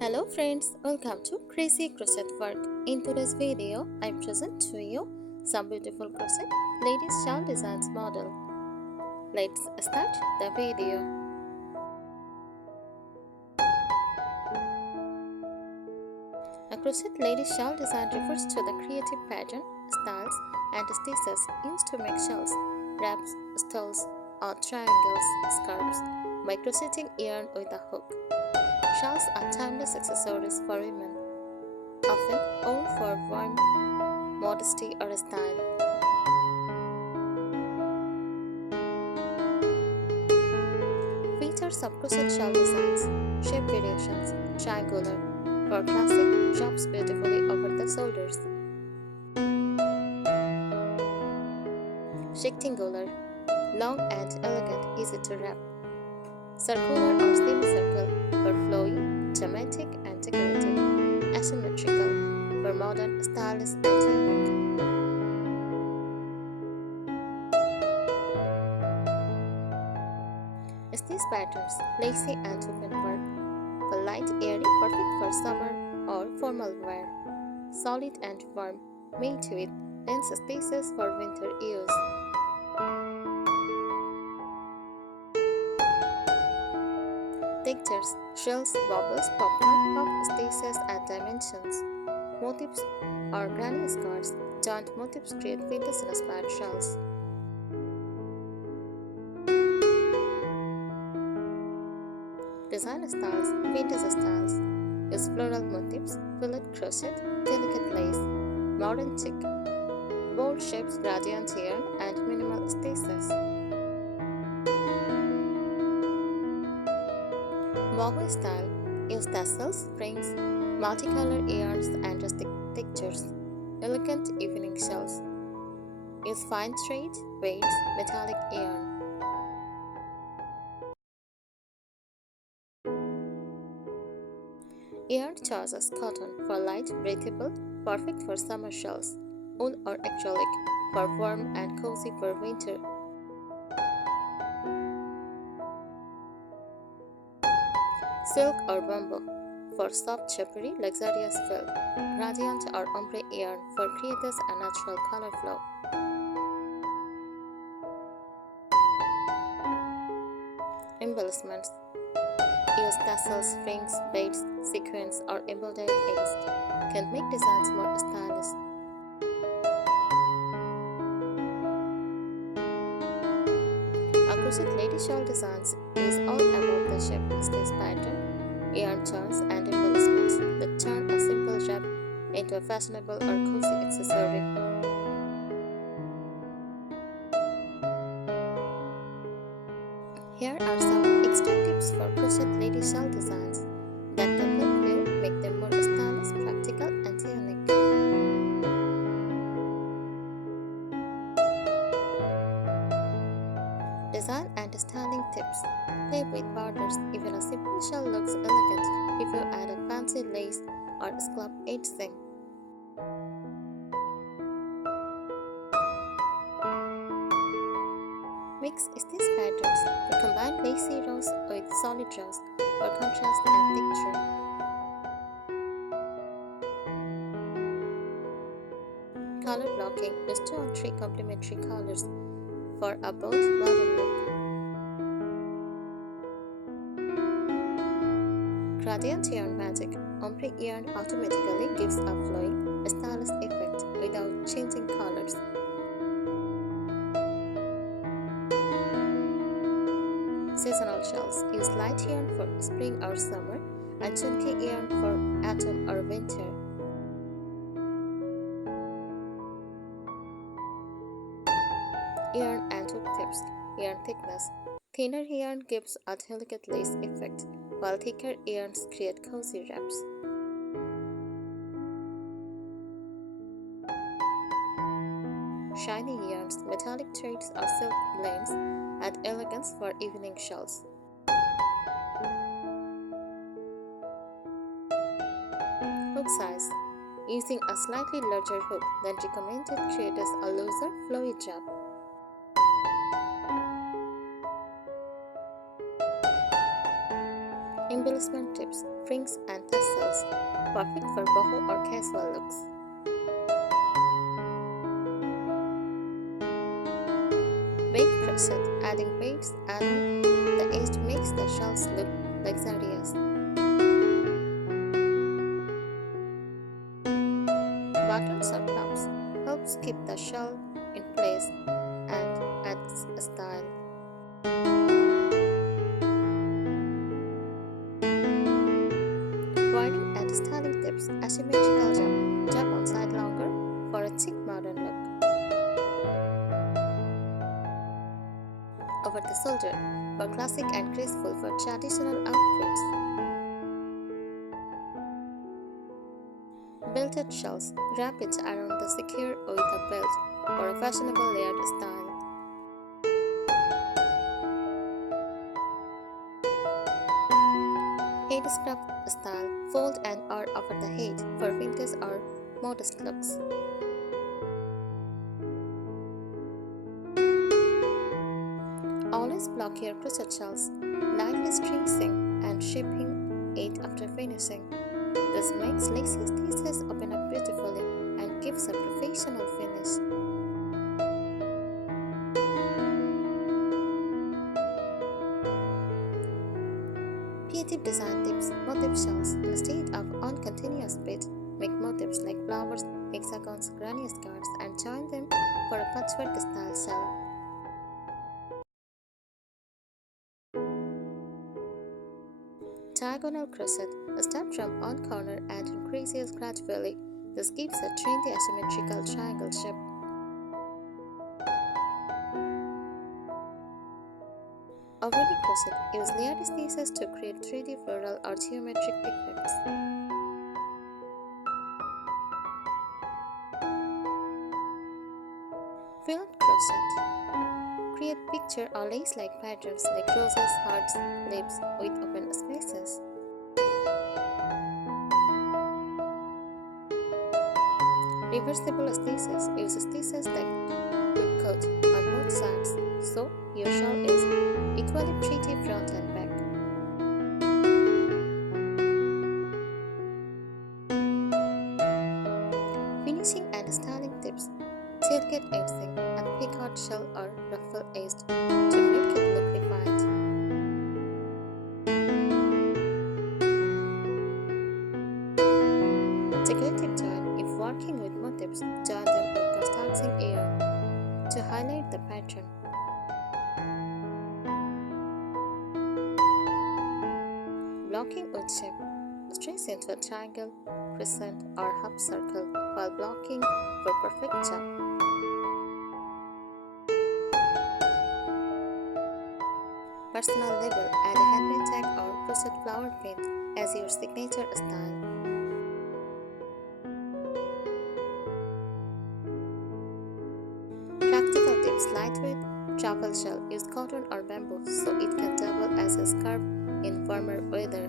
Hello friends, welcome to Crazy Crochet Work. In today's video, I present to you some beautiful crochet ladies shawl designs model. Let's start the video. A crochet ladies shawl design refers to the creative pattern, styles, and stitches used to make shawls, wraps, stole, or triangles, scarves by crocheting yarn with a hook. Shawls are timeless accessories for women, often worn for warmth, modesty, or style. Features of crochet shawl designs, shape variations, triangular, for classic, drops beautifully over the shoulders. Rectangular, long and elegant, easy to wrap. Circular or semicircle, for flowy, dramatic, and decorative. Asymmetrical, for modern, stylish, and unique. Stitch patterns, lacy and open work, for light, airy, perfect for summer or formal wear. Solid and warm, made with dense stitches for winter use. Textures, shells, bubbles, popcorn, puff stitches and dimensions. Motifs or granny scarves, joint motifs create vintage-inspired shells. Design styles, vintage styles. Use floral motifs, fillet crochet, delicate lace, modern chic, bold shapes, gradient yarn, and minimal stitches. Boho style. Use tassels, rings, multicolored yarns, and rustic textures. Elegant evening shells. Use fine thread, beads, metallic yarn. Yarn choices cotton for light, breathable, perfect for summer shells. Wool or acrylic for warm and cozy for winter. Silk or bamboo for soft, shapely, luxurious feel. Gradient or ombre yarn for creates a natural color flow. Embellishments. Use tassels, rings, beads, sequins, or embroidered inks. Can make designs more stylish. A crochet lady shawl designs is all about the shape, stitch pattern, yarn choice, and embellishments that turn a simple wrap into a fashionable or cozy accessory. Here are some extra tips for crochet lady shawl designs that can help you make them more stylish, practical, and unique. Design and styling tips. Play with borders. Even a simple shawl looks elegant if you add a fancy lace or scallop edging. Mix stitch patterns. Combine lacy rows with solid rows for contrast and texture. Color blocking. Use 2 or 3 complementary colors for a bold, modern look. Gradient yarn magic. Ombre yarn automatically gives a flowing, stylish effect without changing colors. Seasonal shells. Use light yarn for spring or summer and chunky yarn for autumn or winter. Yarn and hook tips. Yarn thickness. Thinner yarn gives a delicate lace effect, while thicker yarns create cozy wraps. Shiny yarns, metallic threads, or silk blends add elegance for evening shawls. Hook size. Using a slightly larger hook than recommended creates a looser, flowy wrap. Embellishment tips, fringes and tassels, perfect for boho or casual looks. Bead crochet, adding beads along the edge makes the shawls look luxurious. Buttons or clumps helps keep the shawl in place and adds style. Winding and styling tips, asymmetrical jump on side longer for a chic modern look. Over the shoulder for classic and graceful for traditional outfits. Belted shawls, wrap it around the secure with a belt for a fashionable layered style. Headscarf style, fold and or over the head for vintage or modest looks. Always block your crochet shawls, lightly tracing and shaping it after finishing. This makes lacy stitches open up beautifully and gives a professional finish. Creative design tips, motif shells. Instead of on continuous beads, make motifs like flowers, hexagons, granny squares and join them for a patchwork style shell. Diagonal crochet. Start from one corner and increases gradually. This gives a trendy asymmetrical triangle shape. Overlay crochet. Use layered stitches to create 3D floral or geometric effects. Filled crochet. Create picture or lace-like patterns like roses, hearts, leaves with open spaces. Reversible stitches. Use stitches that look cut on both sides, so your shawl is equally pretty front and back. Finishing and styling tips. Tailgate edging and picot shell or ruffle edged to make it look refined. Decorative join. If working with motifs, join them with contrasting air to highlight the pattern. Blocking with shape. Stretch into a triangle, crescent, or half circle while blocking for perfect jump. Personal label. Add a handmade tag or crochet flower print as your signature style. Practical tips. Lightweight travel shell. Use cotton or bamboo so it can double as a scarf in warmer weather.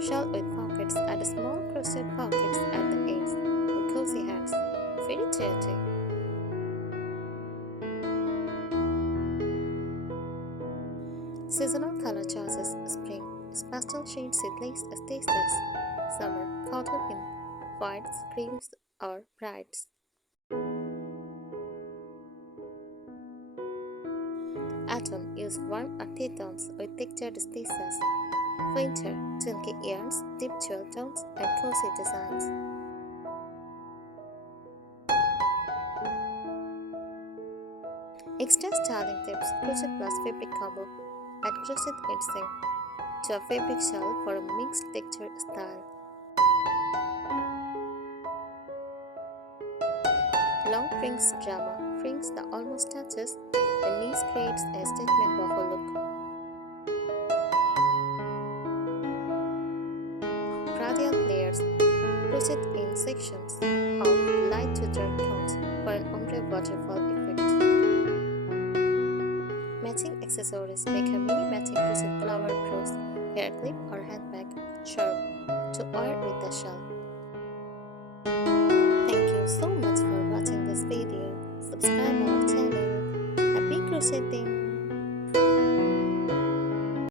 Shawl with pockets. Add small crochet pockets at the ends for cozy hands. Very trendy. Seasonal color choices. Spring is pastel shades with lace stitches. Summer cotton in whites, creams, or brights. Autumn use warm earthy tones with textured stitches. Winter chunky yarns, deep jewel tones, and cozy designs. Extra styling tips. Crochet plus fabric combo. Add crochet edging to a fabric shawl for a mixed texture style. Long fringe drama. Fringe that almost touches the knees creates a statement boho look. Gradient layers. Crochet in sections of light to dark tones for an ombre waterfall effect. Matching accessories. Make a mini matching crochet flower cross, hair clip or handbag sharp to wear with the shawl. Thank you so much for watching this video. Subscribe our channel. Happy crochet! crocheting.